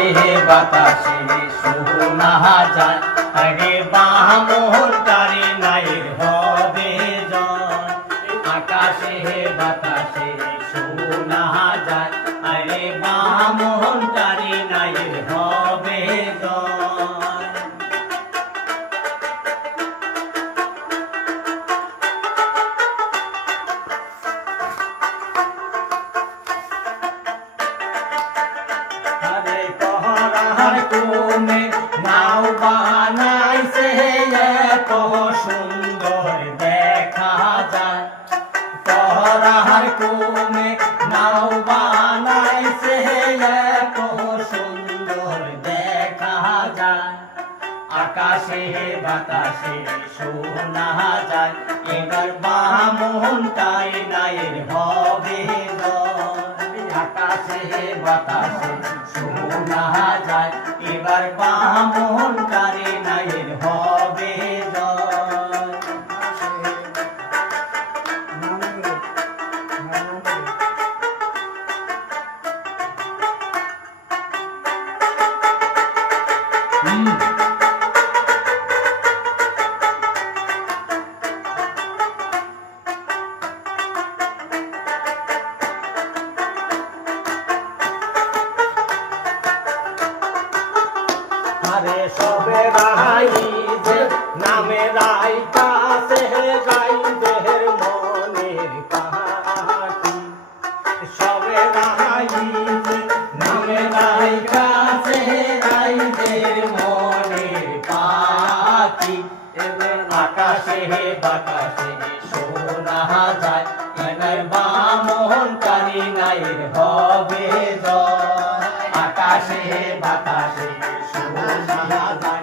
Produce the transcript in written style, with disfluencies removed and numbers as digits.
আকাশে বাতাসে শোনা যায় আরে বামন তারে নায়ের হবে জন আকাশে বাতাসে শোনা যায় আরে বামন তারে নায়ের হবে জন আরে পহরার কোণে নাও বানাইছে এত সুন্দর দেখা যায় পহরার কোণে নাও বানাইছে এত সুন্দর দেখা যায় আকাশে বাতাসে শোনা যায় এবার বামন তাই নায়ের হবে আকাশে বাতাসে শোনা যায় এবার বামন তারে নায়ের হবে আরে সবে রাই যে নামে রাই কাছে গাই দেহের মনের কাহাটি সবে রাই যে নামে রাই কাছে গাই দেহের মনের পাখি এবার আকাশে বাতাসে শোনা যায় এবার বামন তারি নায়ের হবে জয় আকাশে বাতাসে শোনা যায়